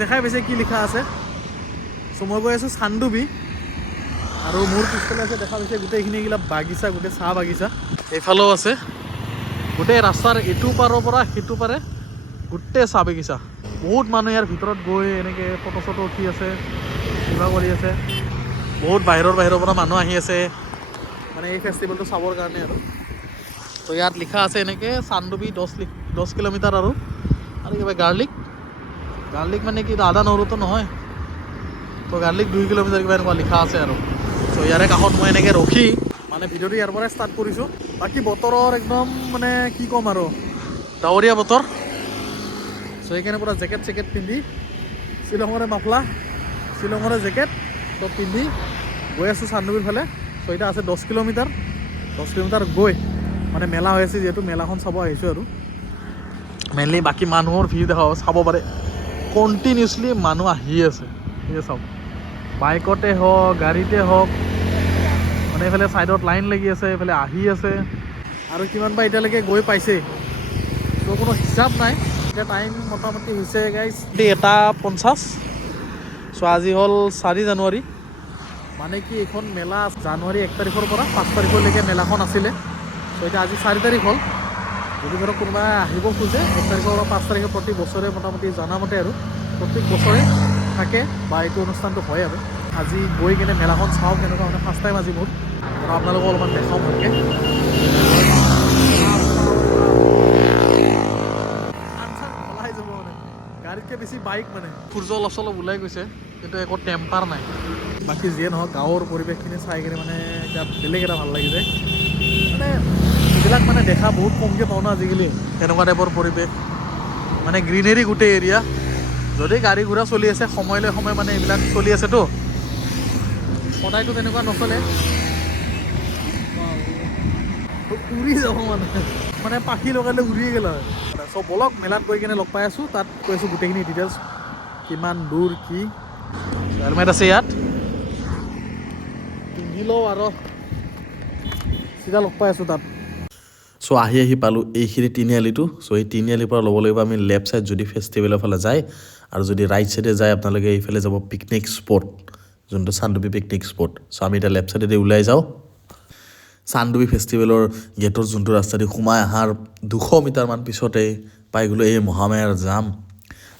দেখাই পাইছে কি লিখা আছে। চ' মই গৈ আছোঁ চানডুবি আৰু মোৰ পিছফালে আছে দেখা পাইছে গোটেইখিনি এইগিলা বাগিচা, গোটেই চাহ বাগিচা। এইফালেও আছে গোটেই ৰাস্তাৰ ইটো পাৰৰ পৰা সিটো পাৰে গোটেই চাহ বাগিচা। বহুত মানুহ ইয়াৰ ভিতৰত গৈ এনেকৈ ফটো চটো উঠি আছে, কিবা কৰি আছে। বহুত বাহিৰৰ পৰা মানুহ আহি আছে মানে এই ফেষ্টিভেলটো চাবৰ কাৰণে আৰু। তো ইয়াত লিখা আছে এনেকৈ চানডুবি 10 কিলোমিটাৰ আৰু কিবা গাৰ্লিক মানে কি আদা নহৰুটো নহয়, তো গাৰ্লিক 2 কিলোমিটাৰ কিবা এনেকুৱা লিখা আছে আৰু। চ' ইয়াৰে কাষত মই এনেকৈ ৰখি মানে ভিডিঅ'টো ইয়াৰ পৰাই ষ্টাৰ্ট কৰিছোঁ। বাকী বতৰৰ একদম মানে কি ক'ম আৰু ডাৱৰীয়া বতৰ। চ' সেইকাৰণে পূৰা জেকেট পিন্ধি শ্বিলঙৰে মাফলা, শ্বিলঙৰে জেকেট চব পিন্ধি গৈ আছোঁ চানডুবিৰ ফালে। চ' এতিয়া আছে 10 কিলোমিটাৰ গৈ মানে মেলা হৈ আছে যিহেতু মেলাখন চাব আহিছোঁ আৰু। মেইনলি বাকী মানুহৰ ভিৰ চাব পাৰে, কণ্টিনিউচলি মানুহ আহি আছে। সেয়ে চাওক বাইকতে হওক গাড়ীতে হওক মানে এইফালে ছাইডত লাইন লাগি আছে, এইফালে আহি আছে আৰু কিমান বা এতিয়ালৈকে গৈ পাইছে তো কোনো হিচাপ নাই। এতিয়া টাইম মোটামুটি হৈছে গাইজ 1:50। চ' আজি হ'ল 4 জানুৱাৰী, মানে কি এইখন মেলা জানুৱাৰী 1 তাৰিখৰ পৰা 5 তাৰিখলৈকে মেলাখন আছিলে। চ' এতিয়া আজি 4 তাৰিখ হ'ল। যদি ধৰক কোনোবা আহিব খোজে 1 তাৰিখৰ পৰা 5 তাৰিখে প্ৰতি বছৰে মোটামুটি জনামতে আৰু প্ৰত্যেক বছৰে থাকে বা এইটো অনুষ্ঠানটো হয় আৰু। আজি গৈ কিনে মেলাখন চাওঁ কেনেকুৱা মানে ফাৰ্ষ্ট টাইম আজি মোৰ, আৰু আপোনালোকক অলপমান দেখাওঁ ভালকৈ। ওলাই যাব মানে গাড়ীতকৈ বেছি বাইক মানে সূৰ্য অলপ চলপ ওলাই গৈছে কিন্তু একো টেম্পাৰ নাই। বাকী যিয়ে নহওক গাঁৱৰ পৰিৱেশখিনি চাই কিনে মানে এতিয়া বেলেগ এটা ভাল লাগি যায়। মানে এইবিলাক মানে দেখা বহুত কমকৈ পাওঁ ন আজিকালি, তেনেকুৱা টাইপৰ পৰিৱেশ মানে গ্ৰীনেৰী গোটেই এৰিয়া। যদি গাড়ী ঘোঁৰা চলি আছে সময় লৈ সময় মানে এইবিলাক চলি আছেতো, সদায়তো তেনেকুৱা নচলে। উৰি যাব মানে পাখি লগালে উৰিয়ে গ'ল হয়। চ' বলক মেলাত গৈ কিনে লগ পাই আছোঁ, তাত কৈ আছোঁ গোটেইখিনি ডিটেইলছ, কিমান দূৰ কি। হেলমেট আছে ইয়াত পিন্ধি লওঁ আৰু চিধা লগ পাই আছোঁ তাত। চ' আহি পালোঁ এইখিনি তিনিআলিটো। চ' এই তিনিআলিৰ পৰা ল'ব লাগিব আমি লেফ্ট ছাইড যদি ফেষ্টিভেলৰ ফালে যায়, আৰু যদি ৰাইট ছাইডে যায় আপোনালোকে এইফালে যাব পিকনিক স্পট, যোনটো চানডুবি পিকনিক স্পট। চ' আমি এতিয়া লেফ্ট ছাইডেদি ওলাই যাওঁ। চানডুবি ফেষ্টিভেলৰ গেটৰ যোনটো ৰাস্তা দি সোমাই অহাৰ 200 মিটাৰমান পিছতে পাই গ'লোঁ এই মহামায়াৰ জাম।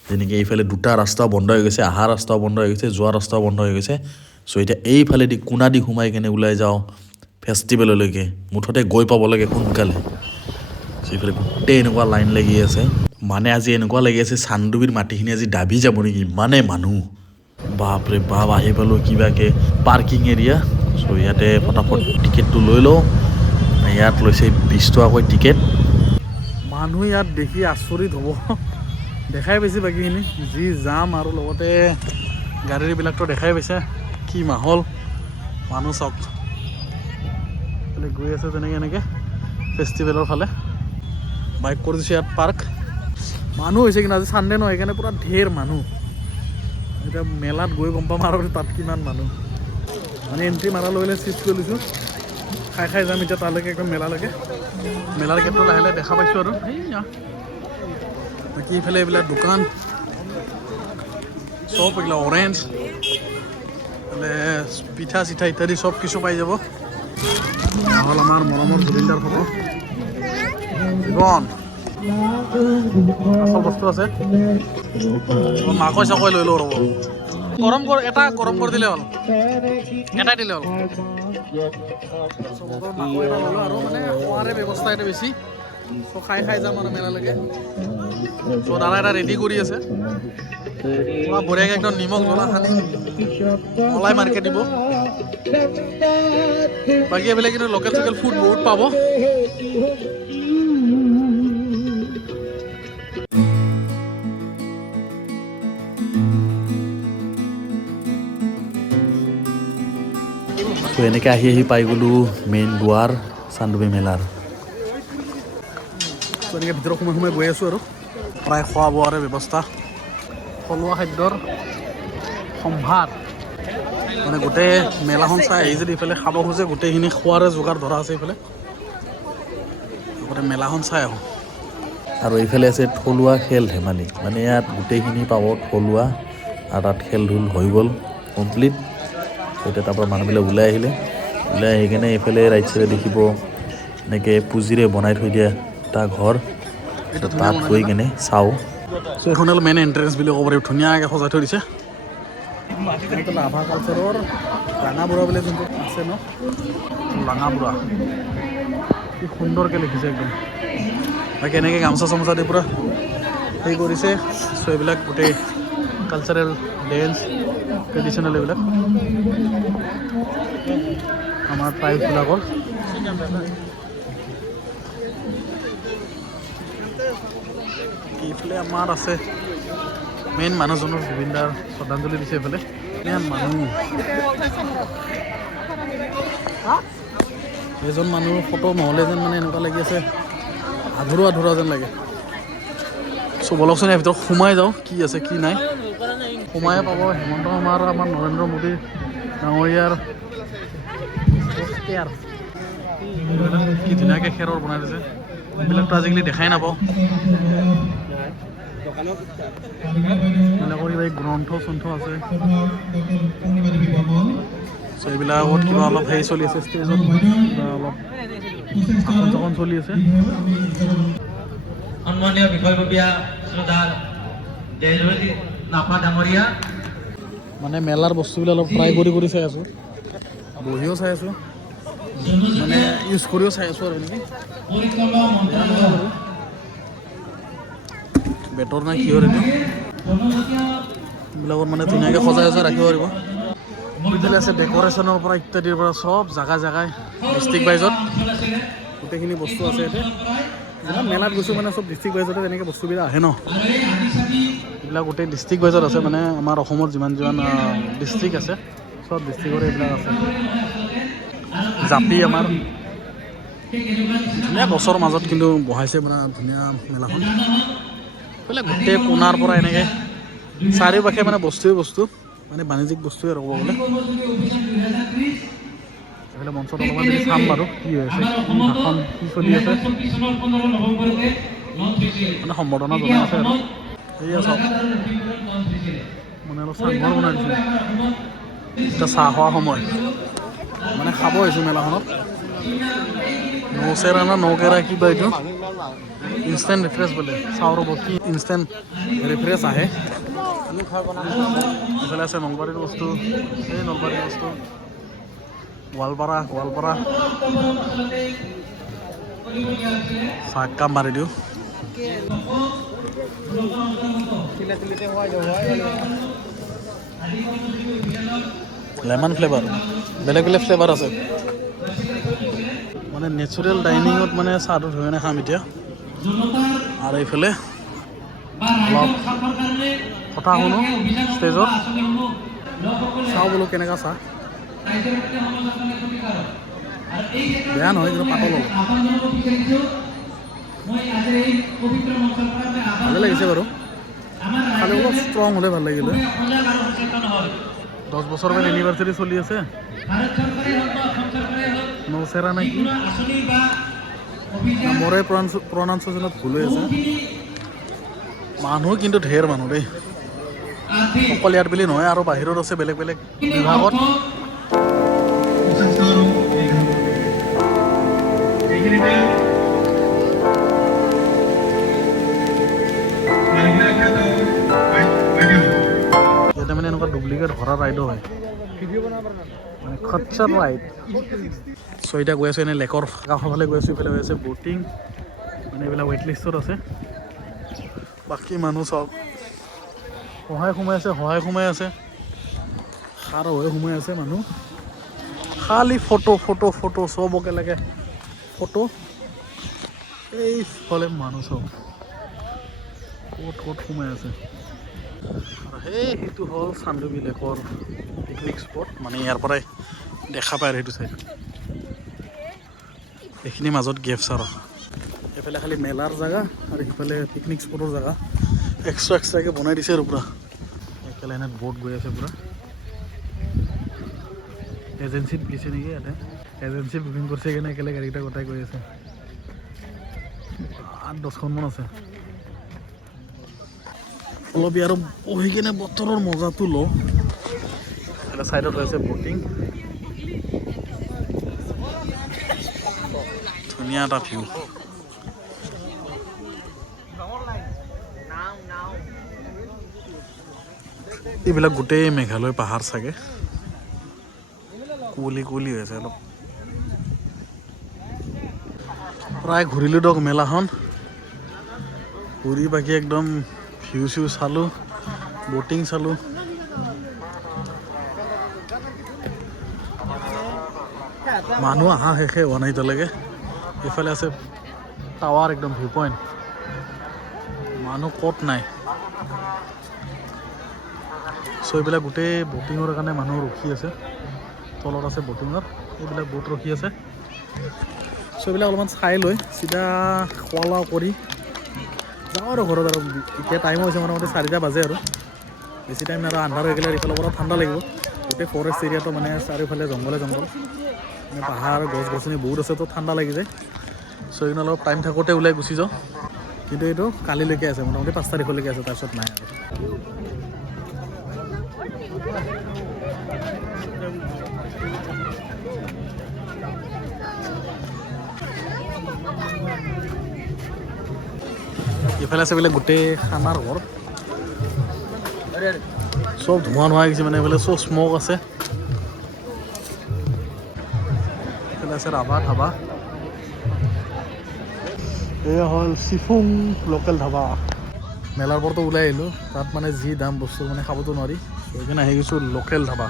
যেনেকৈ এইফালে দুটা ৰাস্তাও বন্ধ হৈ গৈছে, অহা ৰাস্তাও বন্ধ হৈ গৈছে, যোৱা ৰাস্তাও বন্ধ হৈ গৈছে। চ' এতিয়া এইফালেদি কোণা দি সোমাই কেনে ওলাই যাওঁ ফেষ্টিভেললৈকে, মুঠতে গৈ পাব লাগে সোনকালে। চ' এইফালে গোটেই এনেকুৱা লাইন লাগি আছে, মানে আজি এনেকুৱা লাগি আছে চানডুবিৰ মাটিখিনি আজি দাবি যাব নেকি, ইমানে মানুহ। বাপৰে বাপ, আহি পালোঁ কিবাকৈ পাৰ্কিং এৰিয়া। চ' ইয়াতে ফটাফট টিকেটটো লৈ লওঁ। ইয়াত লৈছে 20 টকাকৈ টিকেট। মানুহ ইয়াত দেখি আচৰিত হ'ব, দেখাই পাইছে বাকীখিনি যি যাম, আৰু লগতে গাড়ীবিলাকতো দেখাই পাইছে কি মাহল। মানুহ চাওক গৈ আছে তেনেকৈ ফেষ্টিভেলৰ ফালে। বাইক কৰি দিছোঁ ইয়াত পাৰ্ক। মানুহ হৈছে কিন্তু আজি চানডে নহয় সেইকাৰণে পূৰা ঢেৰ মানুহ। এতিয়া মেলাত গৈ গম পাম আৰু তাত কিমান মানুহ। মানে এণ্ট্ৰি মাৰা লৈ চিট লৈ লৈছোঁ, খাই যাম এতিয়া তালৈকে একদম মেলালৈকে। মেলাৰ গেটটো লাহে লাহে দেখা পাইছোঁ আৰু সেইয়া বাকী এইফালে এইবিলাক দোকান চব এইগিলা অৰেঞ্জ, মানে পিঠা চিঠা ইত্যাদি চব কিছু পাই যাব। হ'ল আমাৰ মৰমৰ জুবিনদাৰ ফটো, জীৱন আচল বস্তু আছে। মাকৈ চাকৈ লৈ লওঁ ৰ'ব, গৰম কৰি দিলে হ'ল, এটাই দিলে হ'ল। মাকৈ এটা ল'লোঁ আৰু মানে খোৱাৰে ব্যৱস্থা এটা বেছি। চ' খাই যাম আৰু মেলালৈকে। চ' দাদা এটা ৰেডি কৰি আছে, পূৰা বঢ়িয়াকৈ একদম নিমখ জ্বলা সানি মলাই মাৰ্কেট দিব। বাকী এইবিলাক কিন্তু লোকেল ফুড বহুত পাব। চ' এনেকৈ আহি পাই গ'লোঁ মেইন দুৱাৰ চানডুবি মেলাৰ। চ' এনেকৈ ভিতৰত সোমাই গৈ আছোঁ আৰু প্ৰায় খোৱা বোৱাৰ ব্যৱস্থা, থলুৱা খাদ্যৰ সম্ভাৰ। মানে গোটেই মেলাখন চাই আহি যদি ইফালে খাব খোজে গোটেইখিনি খোৱাৰে যোগাৰ ধৰা আছে এইফালে। গোটেই মেলাখন চাই আহোঁ। আৰু এইফালে আছে থলুৱা খেল ধেমালি, মানে ইয়াত গোটেইখিনি পাব থলুৱা আৰু তাত খেল ধূল হৈ গ'ল কমপ্লিট। এতিয়া তাৰপৰা মানুহবিলাক ওলাই আহিলে, ওলাই আহি কিনে এইফালে ৰাইট চাইডে দেখিব এনেকৈ পুঁজিৰে বনাই থৈ দিয়া এটা ঘৰ, তাত গৈ কিনে চাওঁ। চ' এইখন হ'ল মেইন এণ্ট্ৰেঞ্চ বুলি ক'ব পাৰি, ধুনীয়াকৈ সজাই থৈ দিছে। লাভা কালচাৰৰ ৰাঙাবুঢ়া বুলি যোনটো আছে ন, ৰাঙাবুঢ়া কি সুন্দৰকৈ লিখিছে একদম। আৰু কেনেকৈ গামোচা চামোচা দি পূৰা হেৰি কৰিছে। চ' এইবিলাক গোটেই কালচাৰেল ডেন্স ট্ৰেডিশ্যনেল এইবিলাক আমাৰ ট্ৰাইববিলাকৰ। এইফালে আমাৰ আছে মেইন মানুহজনৰ জুবিন দাৰ শ্ৰদ্ধাঞ্জলি দিছে এইফালে। মানুহ এজন মানুহৰ ফটো নহ'লে যেন মানে এনেকুৱা লাগি আছে আধৰুৱা আধৰুৱা যেন লাগে। চ' বলকচোন ইয়াৰ ভিতৰত সোমাই যাওঁ, কি আছে কি নাই। সোমায়ে পাব হিমন্ত শৰ্মা আৰু আমাৰ নৰেন্দ্ৰ মোদী ডাঙৰীয়াৰ কি ধুনীয়াকৈ খেৰৰ বনাই দিছে। এইবিলাকতো আজিকালি দেখাই নাপাওঁ। এইবিলাকৰ কিবা গ্ৰন্থ চন্থ আছে। চ' এইবিলাকত কিবা অলপ হেৰি চলি আছে, ষ্টেজত কিবা অলপ ভাষণ চাষণ চলি আছে। সন্মানীয় বিষয়ববীয়া শ্ৰদ্ধাৰ জয়জ্যোতি নাফা ডাঙৰীয়া। মানে মেলাৰ বস্তুবিলাক অলপ ট্ৰাই কৰি চাই আছোঁ, বহিও চাই আছোঁ, মানে ইউজ কৰিও চাই আছোঁ আৰু এনেকৈ বেটৰ নাই কিহৰ এইটো এইবিলাকত মানে ধুনীয়াকৈ সজাই ৰাখিব পাৰিব। এইফালে আছে ডেক'ৰেশ্যনৰ পৰা ইত্যাদিৰ পৰা চব জেগাই ডিষ্ট্ৰিক্ট ৱাইজত গোটেইখিনি বস্তু আছে ইয়াতে। যিমান মেলাত গৈছোঁ মানে চব ডিষ্ট্ৰিক্ট ৱাইজতে তেনেকৈ বস্তুবিলাক আহে ন। এইবিলাক গোটেই ডিষ্ট্ৰিক্ট ৱাইজত আছে, মানে আমাৰ অসমত যিমান ডিষ্ট্ৰিক্ট আছে চব ডিষ্ট্ৰিক্টৰে এইবিলাক আছে। জাপি আমাৰ ধুনীয়া গছৰ মাজত কিন্তু বহাইছে মানে ধুনীয়া মেলাখন। এইফালে গোটেই কোণাৰ পৰা এনেকৈ চাৰিওকাষে মানে বস্তুৱে বস্তু, মানে বাণিজ্যিক বস্তুৱে আৰু ক'ব গ'লে। এইফালে মঞ্চত অলপমান যদি চাম বাৰু কি হৈ আছে, কি ভাষণ কি চলি আছে, মানে সম্বৰ্ধনা জনাই আছে আৰু সেয়া চাওক। মানে অলপ চাংঘৰ বনাই দিছে। এতিয়া চাহ খোৱা সময়, মানে খাব আহিছোঁ মেলাখনত। নৌচেৰা না নৌকেৰা কিবা এইটো ইনষ্টেণ্ট ৰিফ্ৰেছ বোলে। চাওঁ ৰ'ব কি ইনষ্টেণ্ট ৰিফ্ৰেছ আহে। এইফালে আছে নলবাৰীৰ বস্তু, এই নলবাৰীৰ বস্তু, গোৱালপাৰা চাহ কাপ মাৰি দিওঁ। লেমন ফ্লেভাৰ, বেলেগ ফ্লেভাৰ আছে। মানে নেচাৰেল ডাইনিঙত মানে চাহটো ধুনীয়াকৈ খাম এতিয়া। আৰু এইফালে অলপ কথা শুনো ষ্টেজত, চাওঁ বোলো কেনেকুৱা চাহ। বেয়া নহয় কিন্তু পাতল অলপ, ভালে লাগিছে বাৰু। খালি অলপ ষ্ট্ৰং হ'লে ভাল লাগিলে। 10 বছৰমান এনিভাৰ্চাৰী চলি আছে নৌচেৰা নে কি, মোৰে প্ৰনাউন্সিয়েশ্যনত ভুল হৈ আছে। মানুহ কিন্তু ঢেৰ মানুহ দেই, অকল ইয়াত বুলি নহয় আৰু বাহিৰত আছে বেলেগ বিভাগত। ইয়াতে মানে এনেকুৱা ডুপ্লিকেট ভৰা ৰাইডো হয়, মানে খচ্চাৰ ৰাইড। চ' এতিয়া গৈ আছোঁ এনেই লেকৰ কাষৰ ফালে গৈ আছোঁ। এইফালে হৈ আছে ব'টিং, মানে এইবিলাক ৱেইট লিষ্টত আছে। বাকী মানুহ চব সহায় সোমাই আছে, সাৰ হৈ সোমাই আছে মানুহ। খালি ফটো চবকে লাগে ফটো। এইফালে মানুহ চব ক'ত সোমাই আছে। আৰু সেইটো হ'ল চানডুবি লেকৰ পিকনিক স্পট, মানে ইয়াৰ পৰাই দেখা পায় আৰু সেইটো চাইড। এইখিনি মাজত গেপছ আৰু এইফালে খালি মেলাৰ জেগা আৰু সিফালে পিকনিক স্পটৰ জেগা এক্সট্ৰাকৈ বনাই দিছে আৰু পূৰা। একেলগে লাইনত ব'ট গৈ আছে পূৰা। এজেঞ্চিত গৈছে নেকি, ইয়াতে এজেঞ্চিত বুকিং কৰিছে কিনে একেলগে গাড়ীকেইটা গোটাই গৈ আছে। 8-10খনমান আছে। অলপ আৰু বহি কিনে বতৰৰ মজাটো লওঁ এটা চাইডত হৈছে বটিং ধুনীয়া এটা ভিউ এইবিলাক গোটেই মেঘালয় পাহাৰ চাগে কুঁৱলী কুঁৱলী হৈ আছে অলপ প্ৰায় ঘূৰিলোঁ দিয়ক মেলাখন ঘূৰি বাকী একদম ভিউ চিউ চালোঁ বটিং চালোঁ মানুহ অহা শেষে হোৱা নাই এতিয়ালৈকে এইফালে আছে টাৱাৰ একদম ভিউ পইণ্ট মানুহ ক'ত নাই চ' এইবিলাক গোটেই বটিঙৰ কাৰণে মানুহ ৰখি আছে তলত আছে বটিঙৰ এইবিলাক বহুত ৰখি আছে চ' এইবিলাক অলপমান চাই লৈ চিধা খোৱা লোৱা কৰি যাওঁ আৰু ঘৰত আৰু এতিয়া টাইম হৈছে মোটামুটি 4টা বাজে আৰু বেছি টাইম নাই আৰু আন্ধাৰ হৈ গ'লে এইফালৰ পৰা ঠাণ্ডা লাগিব গোটেই ফৰেষ্ট এৰিয়াটো মানে চাৰিওফালে জংঘল মানে পাহাৰ গছ গছনি বহুত আছে তো ঠাণ্ডা লাগি যায় চ' এইখিনি অলপ টাইম থাকোঁতে ওলাই গুচি যাওঁ কিন্তু এইটো কালিলৈকে আছে মোটামুটি 5 তাৰিখলৈকে আছে তাৰপিছত নাই আৰু এইফালে আছে বোলে গোটেই খানাৰ ঘৰ চব ধোঁৱা নোহোৱা গৈছে মানে এইফালে চব স্মক আছে এইফালে আছে ৰাভা ধাবা এয়া হ'ল চিফুং লোকেল ধাবা মেলাৰ পৰতো ওলাই আহিলোঁ তাত মানে যি দাম বস্তু মানে খাবতো নোৱাৰি সেইকাৰণে আহি গৈছোঁ লোকেল ধাবা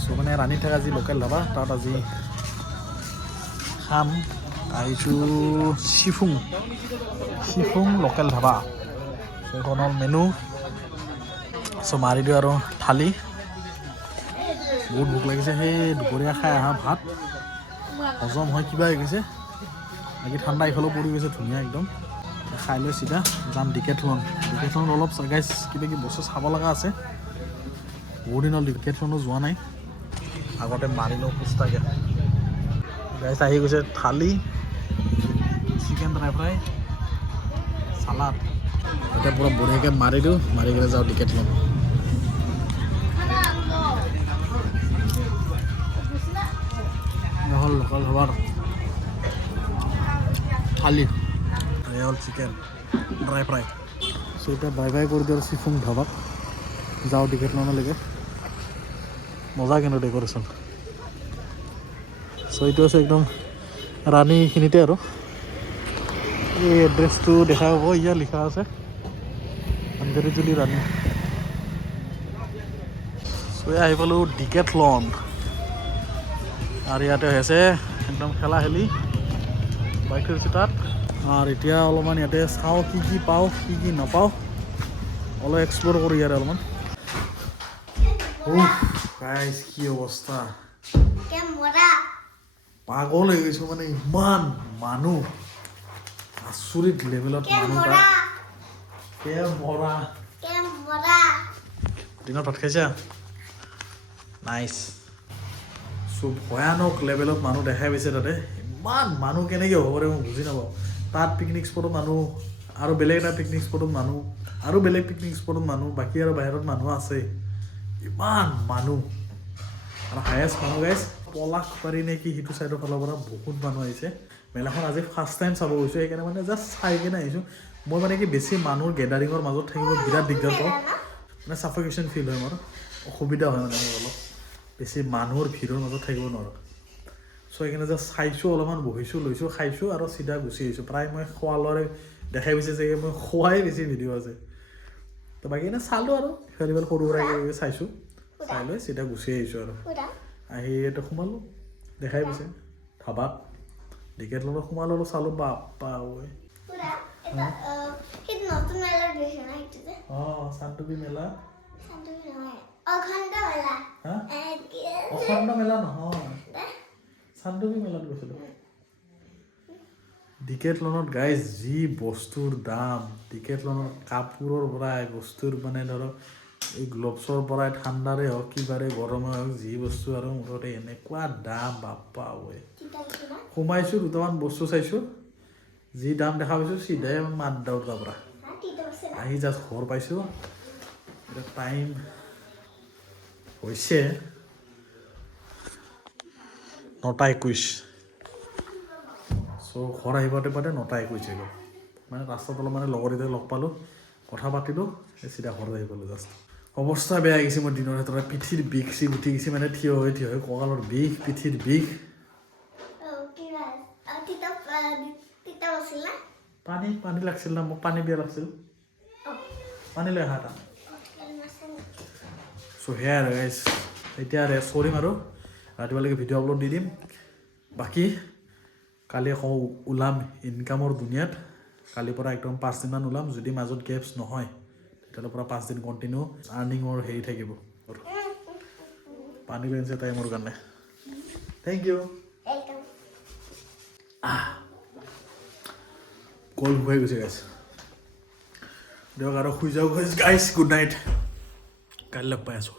চ' মানে ৰাণীত থকা যি লোকেল ধাবা তাত আজি খাম আহিছোঁ চিফুং লোকেল ধাবা সেইখন হ'ল মেনু চ' মাৰি দিওঁ আৰু থালি বহুত ভোক লাগিছে সেই দুপৰীয়া খাই অহা ভাত হজম হয় কিবা হৈ গৈছে বাকী ঠাণ্ডা এইফালেও পৰি গৈছে ধুনীয়া একদম খাই লৈ চিধা যাম ডিকেথলন অলপ গাইজ কিবা কিবি বস্তু চাব লগা আছে বহুত দিন হ'ল ডিকেথলনো যোৱা নাই আগতে মাৰিলোঁ খোজটাকে গাইজ আহি গৈছে থালি চিকেন ড্ৰাই ফ্ৰাই চালাড এতিয়া পূৰা বঢ়িয়াকৈ মাৰি দিওঁ মাৰি কিনে যাওঁ ডিকেথলন হ'ল লোকেল ধাবাৰ থালি এয়া হ'ল চিকেন ড্ৰাই ফ্ৰাই চ' এতিয়া বাই বাই কৰি দিওঁ চিফুং ধাবাত যাওঁ ডিকেথলনলৈকে মজা কিন্তু ডেক'ৰেশ্যন চ' এইটো আছে একদম ৰাণীখিনিতে আৰু এই এড্ৰেছটো দেখা পাব ইয়াত লিখা আছে আঞ্জাৰিজুলি ৰাণী চ' আহি পালোঁ ডিকেথলন আৰু ইয়াতে হৈছে একদম খেলা খেলি বাইক থৈছোঁ তাত আৰু এতিয়া অলপমান ইয়াতে চাওঁ কি কি পাওঁ কি কি নাপাওঁ অলপ এক্সপ্ল'ৰ কৰোঁ ইয়াতে অলপমান গাইজ কি অৱস্থা পাগল হৈ গৈছোঁ মানে ইমান মানুহ আচৰিত লেভেলত মানুহ দিনত ভাত খাইছা নাইচ চ' ভয়ানক লেভেলত মানুহ দেখাই পাইছে তাতে ইমান মানুহ কেনেকৈ হ'ব পাৰে মই বুজি নাপাওঁ তাত পিকনিক স্পটত মানুহ আৰু বেলেগ এটা পিকনিক স্পটত মানুহ আৰু বেলেগ পিকনিক স্পটত মানুহ বাকী আৰু বাহিৰত মানুহ আছে ইমান মানুহ আৰু হায়েষ্ট মানুহ গাইজ পলাশবাৰী নে কি সিটো ছাইডৰ ফালৰ পৰা বহুত মানুহ আহিছে মেলাখন আজি ফাৰ্ষ্ট টাইম চাব গৈছোঁ সেইকাৰণে মানে জাষ্ট চাই কিনে আহিছোঁ মই মানে কি বেছি মানুহৰ গেডাৰিঙৰ মাজত থাকিব বিৰাট দিগদাৰ পাওঁ মানে চাফিকেশ্যন ফিল হয় মোৰ অসুবিধা হয় মানে মোৰ অলপ বেছি মানুহৰ ভিৰৰ মাজত থাকিব নোৱাৰোঁ চ' সেইকাৰণে জাষ্ট চাইছোঁ অলপমান বহিছোঁ লৈছোঁ খাইছোঁ আৰু চিধা গুচি আহিছোঁ প্ৰায় মই খোৱা লোৱাৰে দেখাই পাইছে যে মই খোৱাই বেছি ভিডিঅ' আছে তো বাকী এনে চালোঁ আৰু ইফালে সৰু সুৰাকৈ চাইছোঁ চাই লৈ চিধা গুচি আহিছোঁ আৰু আহি এইটো সোমালোঁ দেখাই পাইছে ধাবাত ডিকেথলনত সোমালোঁ অলপ চালোঁ বাপ্পা ঐ চানডুবি মেলা অখণ্ড মেলা নহয় চানডুবি মেলাত গৈছিলোঁ ডিকেথলনত গাইজ যি বস্তুৰ দাম ডিকেথলনত কাপোৰৰ পৰাই বস্তুৰ মানে ধৰক এই গ্লভছৰ পৰাই ঠাণ্ডাৰে হওক কিবাৰে গৰমে হওক যি বস্তু আৰু মুঠতে এনেকুৱা দাম বাপ্পা ঐ সোমাইছোঁ দুটামান বস্তু চাইছোঁ যি দাম দেখা পাইছোঁ চিধাই মাত দাউৰ তাৰ পৰা আহি জাষ্ট ঘৰ পাইছোঁ এতিয়া টাইম হৈছে 9:21 চ' ঘৰ আহি পাওঁতে 9:21 হৈ গ'ল মানে ৰাস্তাত অলপ মানে লগৰীতে লগ পালোঁ কথা পাতিলোঁ চিধা ঘৰত আহি পালোঁ জাষ্ট অৱস্থা বেয়া গৈছে মোৰ দিনৰ ভিতৰত পিঠিৰ বিষ চিষ উঠি গৈছে মানে থিয় হৈ কঁকালৰ বিষ পিঠিৰ বিষ পানী লাগিছিল না মোক পানী বিয়া লাগিছিল পানী লৈ আহা এটা চ' সেয়াই আৰু গাইজ এতিয়া ৰেষ্ট কৰিম আৰু ৰাতিপুৱালৈকে ভিডিঅ' আপলোড দি দিম বাকী কালি আকৌ ওলাম ইনকামৰ দুনিয়াত কালিৰ পৰা একদম 5 দিনমান ওলাম যদি মাজত গেপছ নহয় তেতিয়াহ'লে পৰা 5 দিন কণ্টিনিউ আৰ্নিঙৰ হেৰি থাকিব পানী লৈ আনিছে তাই মোৰ কাৰণে থেংক ইউ কল হৈ গৈছে গাইছ দিয়ক আৰু শুই যাওক গাইছ গুড নাইট কাইলৈ লগ পাই আছোঁ